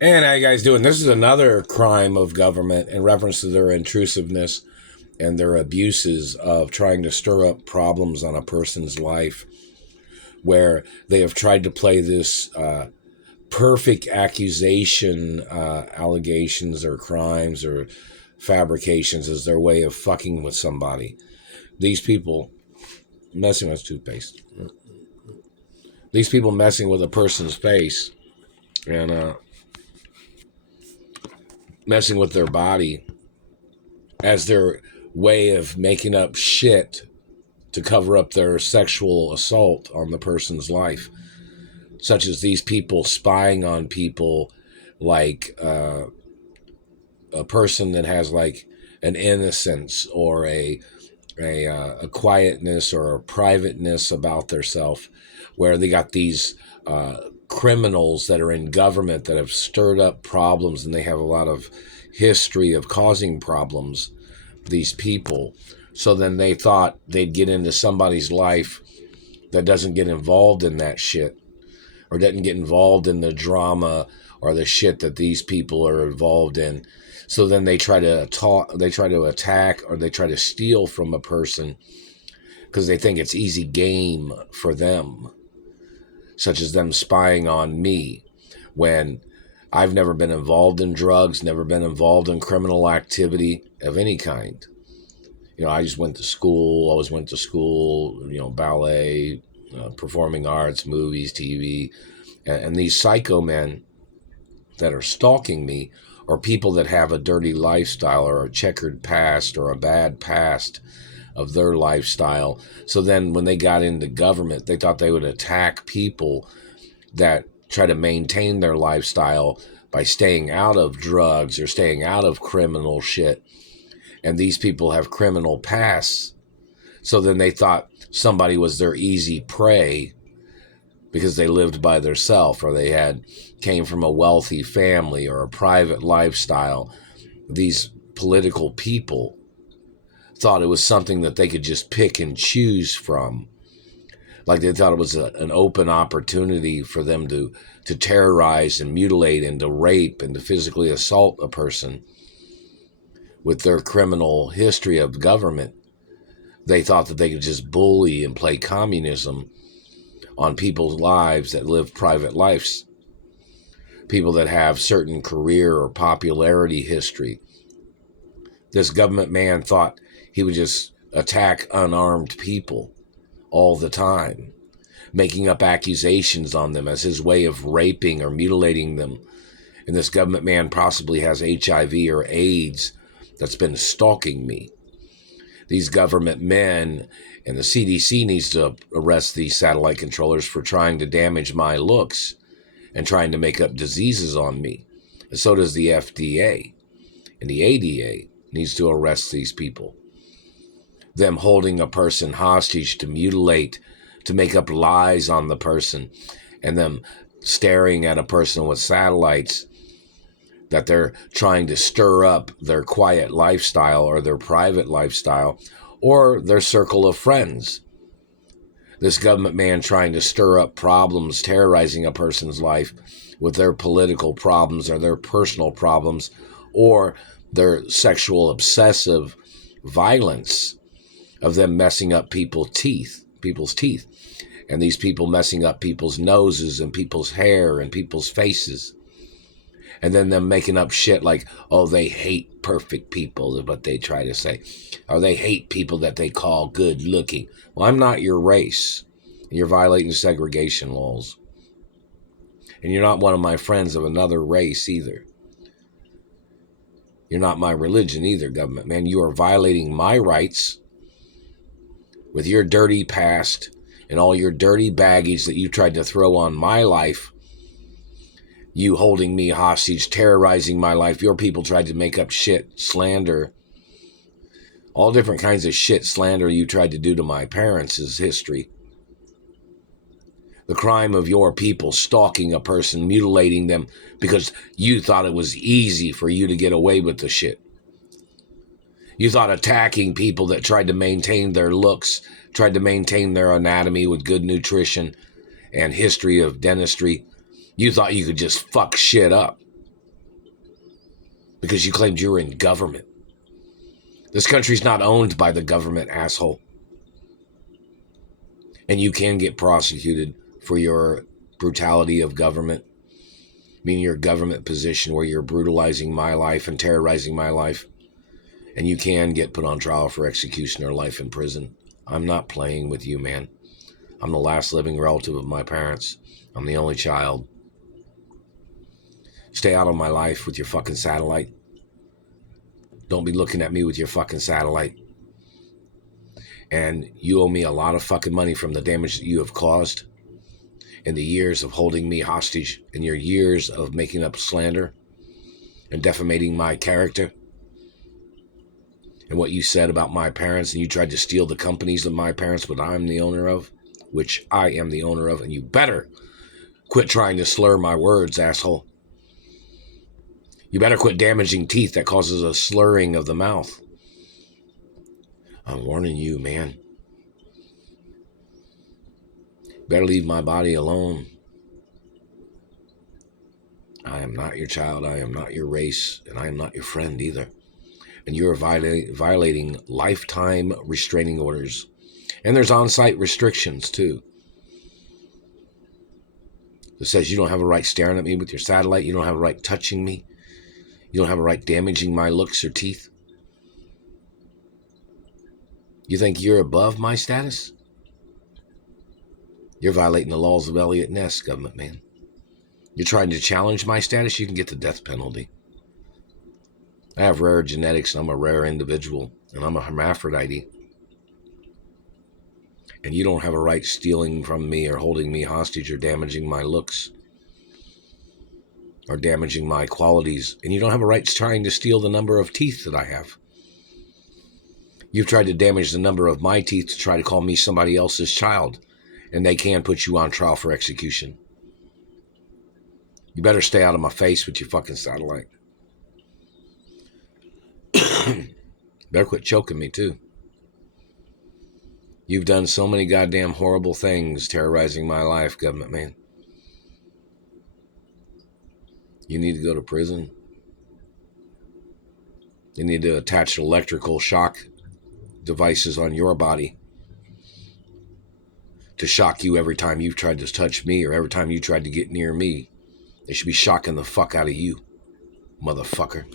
And how you guys doing? This is another crime of government in reference to their intrusiveness and their abuses of trying to stir up problems on a person's life, where they have tried to play this perfect accusation, allegations or crimes or fabrications as their way of fucking with somebody. These people messing with toothpaste. These people messing with a person's face and messing with their body as their way of making up shit to cover up their sexual assault on the person's life, such as these people spying on people like a person that has like an innocence or a quietness or a privateness about their self, where they got these criminals that are in government that have stirred up problems and they have a lot of history of causing problems, these people. So then they thought they'd get into somebody's life that doesn't get involved in that shit or doesn't get involved in the drama or the shit that these people are involved in. So then they try to attack, or they try to steal from a person because they think it's easy game for them, such as them spying on me when I've never been involved in drugs, never been involved in criminal activity of any kind. You know, I just went to school, always went to school, ballet, performing arts, movies, TV. And these psycho men that are stalking me are people that have a dirty lifestyle or a checkered past or a bad past of their lifestyle. So then when they got into government, they thought they would attack people that try to maintain their lifestyle by staying out of drugs or staying out of criminal shit. And these people have criminal pasts. So then they thought somebody was their easy prey because they lived by themselves, or they came from a wealthy family or a private lifestyle. These political people thought it was something that they could just pick and choose from. Like they thought it was an open opportunity for them to terrorize and mutilate and to rape and to physically assault a person. With their criminal history of government, they thought that they could just bully and play communism on people's lives that live private lives, people that have certain career or popularity history. This government man thought he would just attack unarmed people all the time, making up accusations on them as his way of raping or mutilating them. And this government man possibly has HIV or AIDS that's been stalking me. These government men and the CDC needs to arrest these satellite controllers for trying to damage my looks and trying to make up diseases on me. And so does the FDA. And the ADA needs to arrest these people. Them holding a person hostage to mutilate, to make up lies on the person, and them staring at a person with satellites that they're trying to stir up their quiet lifestyle or their private lifestyle or their circle of friends. This government man trying to stir up problems, terrorizing a person's life with their political problems or their personal problems or their sexual obsessive violence of them messing up people's teeth, and these people messing up people's noses and people's hair and people's faces. And then them making up shit like, oh, they hate perfect people, is what they try to say. Or they hate people that they call good looking. Well, I'm not your race. And you're violating segregation laws. And you're not one of my friends of another race either. You're not my religion either, government man. You are violating my rights with your dirty past and all your dirty baggage that you tried to throw on my life. You holding me hostage, terrorizing my life. Your people tried to make up shit, slander, all different kinds of shit, slander you tried to do to my parents is history. The crime of your people stalking a person, mutilating them because you thought it was easy for you to get away with the shit. You thought attacking people that tried to maintain their looks, tried to maintain their anatomy with good nutrition and history of dentistry, you thought you could just fuck shit up. because you claimed you were in government. This country's not owned by the government, asshole. And you can get prosecuted for your brutality of government, meaning your government position where you're brutalizing my life and terrorizing my life. And you can get put on trial for execution or life in prison. I'm not playing with you, man. I'm the last living relative of my parents. I'm the only child. Stay out of my life with your fucking satellite. Don't be looking at me with your fucking satellite. And you owe me a lot of fucking money from the damage that you have caused in the years of holding me hostage, in your years of making up slander and defamating my character and what you said about my parents, and you tried to steal the companies of my parents, but I'm the owner of, which I am the owner of, and you better quit trying to slur my words, asshole. You better quit damaging teeth that causes a slurring of the mouth. I'm warning you, man. Better leave my body alone. I am not your child, I am not your race, and I am not your friend either. And you're violating lifetime restraining orders. And there's on-site restrictions, too. That says you don't have a right staring at me with your satellite, you don't have a right touching me, you don't have a right damaging my looks or teeth. You think you're above my status? You're violating the laws of Elliot Ness, government man. You're trying to challenge my status, you can get the death penalty. I have rare genetics, and I'm a rare individual, and I'm a hermaphrodite. And you don't have a right stealing from me or holding me hostage or damaging my looks or damaging my qualities. And you don't have a right trying to steal the number of teeth that I have. You've tried to damage the number of my teeth to try to call me somebody else's child, and they can put you on trial for execution. You better stay out of my face with your fucking satellite. Better quit choking me, too. You've done so many goddamn horrible things terrorizing my life, government man. You need to go to prison. You need to attach electrical shock devices on your body to shock you every time you've tried to touch me or every time you tried to get near me. They should be shocking the fuck out of you, motherfucker.